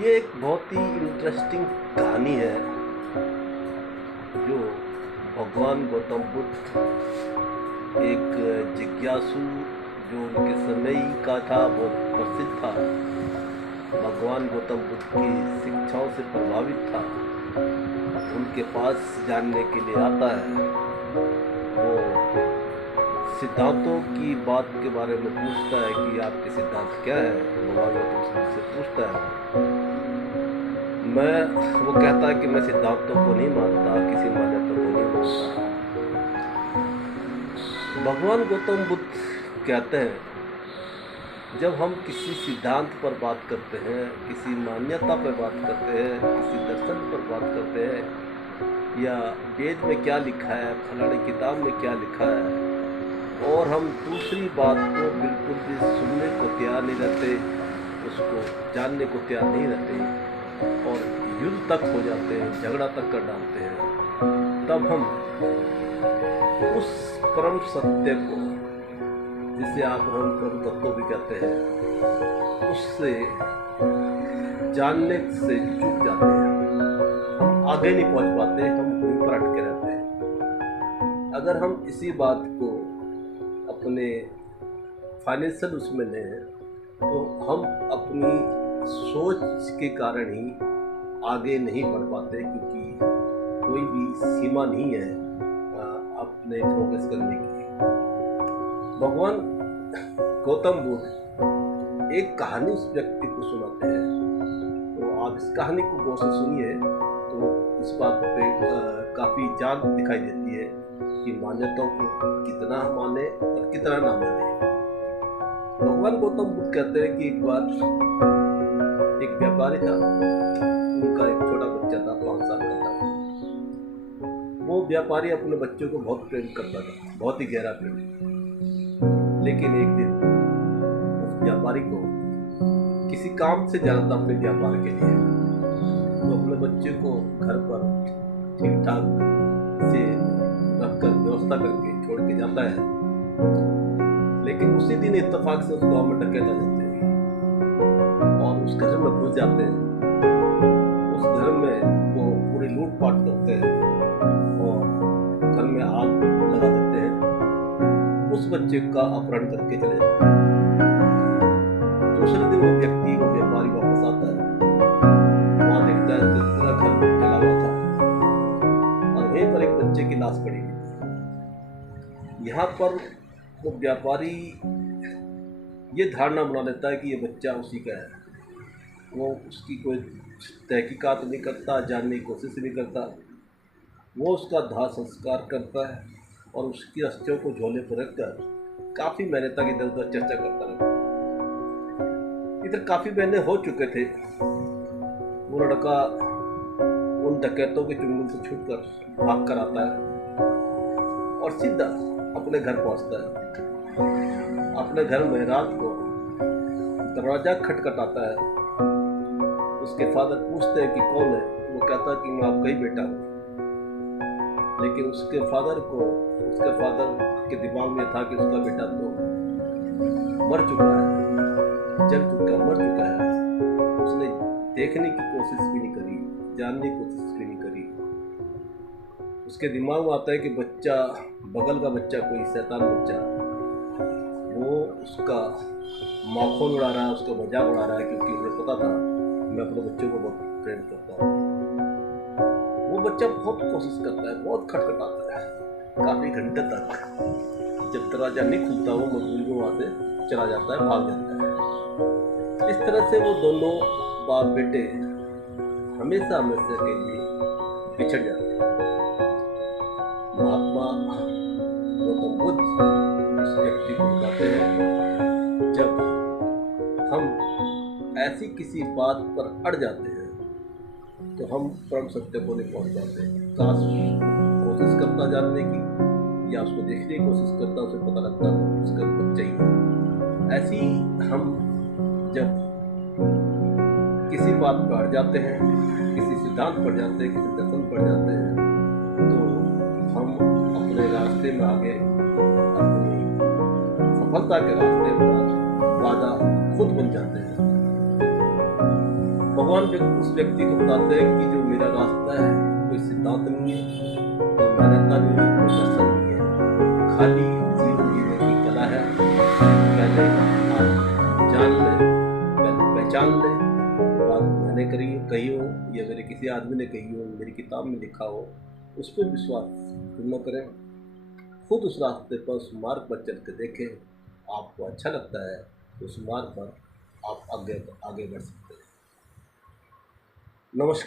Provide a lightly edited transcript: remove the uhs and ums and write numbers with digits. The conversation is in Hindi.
ये एक बहुत ही इंटरेस्टिंग कहानी है जो भगवान गौतम बुद्ध एक जिज्ञासु जो उनके समय ही का था, बहुत प्रसिद्ध था, भगवान गौतम बुद्ध की शिक्षाओं से प्रभावित था, उनके पास जानने के लिए आता है। वो सिद्धांतों की बात के बारे में पूछता है कि आपके सिद्धांत क्या है। भगवान गौतम बुद्ध से पूछता है, वो कहता है कि मैं सिद्धांतों को नहीं मानता, किसी मान्यता को नहीं मानता। भगवान गौतम बुद्ध कहते हैं, जब हम किसी सिद्धांत पर बात करते हैं, किसी मान्यता पर बात करते हैं, किसी दर्शन पर बात करते हैं, या वेद में क्या लिखा है, फलानी किताब में क्या लिखा है, और हम दूसरी बात को बिल्कुल भी सुनने को तैयार नहीं रहते, उसको जानने को तैयार नहीं रहते और युद्ध तक हो जाते हैं, झगड़ा तक कर डालते हैं, तब हम उस परम सत्य को, जिसे आप हम परम तत्व भी कहते हैं, उससे जानने से चूक जाते हैं। हम आगे नहीं पहुंच पाते, हम वहीं पर अटके रहते हैं। अगर हम इसी बात को अपने फाइनेंशियल उसमें लें तो हम अपनी सोच के कारण ही आगे नहीं बढ़ पाते, क्योंकि कोई भी सीमा नहीं है अपने प्रोग्रेस करने की। भगवान गौतम बुद्ध एक कहानी उस व्यक्ति को सुनाते हैं, तो आप इस कहानी को गौर से सुनिए तो इस बात पे काफ़ी जान दिखाई देती है कि मान्यताओं को कितना माने और कितना ना माने। भगवान गौतम बुद्ध कहते हैं कि एक बार एक व्यापारी था, उनका एक छोटा बच्चा था, 5 साल का था। वो व्यापारी अपने बच्चों को बहुत प्रेम करता था, बहुत ही गहरा प्रेम। लेकिन एक दिन उस व्यापारी को किसी काम से जाना था अपने व्यापार के लिए, तो अपने बच्चे को घर पर ठीक ठाक से रखकर व्यवस्था करके छोड़ के जाता है। लेकिन उसी दिन इत्तेफाक से उस गांव में डकैत आ जाते हैं और उस घर में घुस जाते हैं। उस घर में वो पूरी लूटपाट करते हैं और घर में आग लगा देते हैं, उस बच्चे का अपहरण करके चले जाते हैं। दूसरे दिन वो व्यक्ति, वो व्यापारी वापस आता है, वहां देखता है कि पूरा घर जला हुआ था और वहीं पर एक बच्चे की लाश पड़ी हुई। यहाँ पर वो व्यापारी ये धारणा बना लेता है कि ये बच्चा उसी का है। वो उसकी कोई तहकीकात नहीं करता, जानने की कोशिश नहीं करता। वो उसका दाह संस्कार करता है और उसकी अस्थियों को झोले पर रखकर काफ़ी महीने तक इधर उधर चर्चा करता रहता है। इधर काफ़ी महीने हो चुके थे। वो लड़का उन डकैतों के चुंगल से छूटकर भाग कर आता है और सीधा अपने घर पहुंचता है। अपने घर में रात को दरवाजा खटखटाता है। उसके फादर पूछते हैं कि कौन है। वो कहता है कि मैं आपका ही बेटा हूँ। लेकिन उसके फादर के दिमाग में था कि उसका बेटा तो मर चुका है, जल चुका, मर चुका है। उसने देखने की कोशिश भी नहीं करी, जानने की कोशिश भी नहीं करी। उसके दिमाग में आता है कि बच्चा, बगल का बच्चा, कोई शैतान बच्चा, वो उसका माखौन उड़ा रहा है, उसका मजाक उड़ा रहा है, क्योंकि उन्हें पता था मैं अपने बच्चों को बहुत प्रेम करता हूँ। वो बच्चा बहुत कोशिश करता है, बहुत खटखटाता है, काफ़ी घंटे तक। जब दरवाजा नहीं खुलता, वो मजबूरी में वहाँ से चला जाता है, भाग जाता है। इस तरह से वो दोनों बाप बेटे हमेशा हमेशा के लिए बिछड़ जाते हैं। महात्मा गौतम बुद्ध इस व्यक्ति को बताते हैं, जब हम ऐसी किसी बात पर अड़ जाते हैं तो हम परम सत्य को नहीं पहुंच पाते। काश कोशिश करता जानने की, या उसको देखने की कोशिश करता, उसे पता लगता तो उसका बच्चा ही। ऐसी हम जब किसी बात पर अड़ जाते हैं, किसी सिद्धांत पर जाते हैं, किसी दर्शन पर जाते हैं, तो हम अपने रास्ते में आगे, अपनी सफलता के रास्ते पर बाधा खुद बन जाते हैं। भगवान उस व्यक्ति को बताते हैं कि जो मेरा रास्ता है कोई सिद्धांत नहीं है, कोई मान्यता नहीं है, कोई दर्शन नहीं है, खाली जीवन जीने की कला है। पहले आप जान लें, पहले पहचान लें। बात मैंने कही हो या मेरे किसी आदमी ने कही हो, मेरी किताब में लिखा हो, उस पर विश्वास न करें। खुद उस रास्ते पर, उस मार्ग पर चल के देखें। आपको अच्छा लगता है तो उस मार्ग पर आप आगे बढ़ सकते हैं। नमस्कार।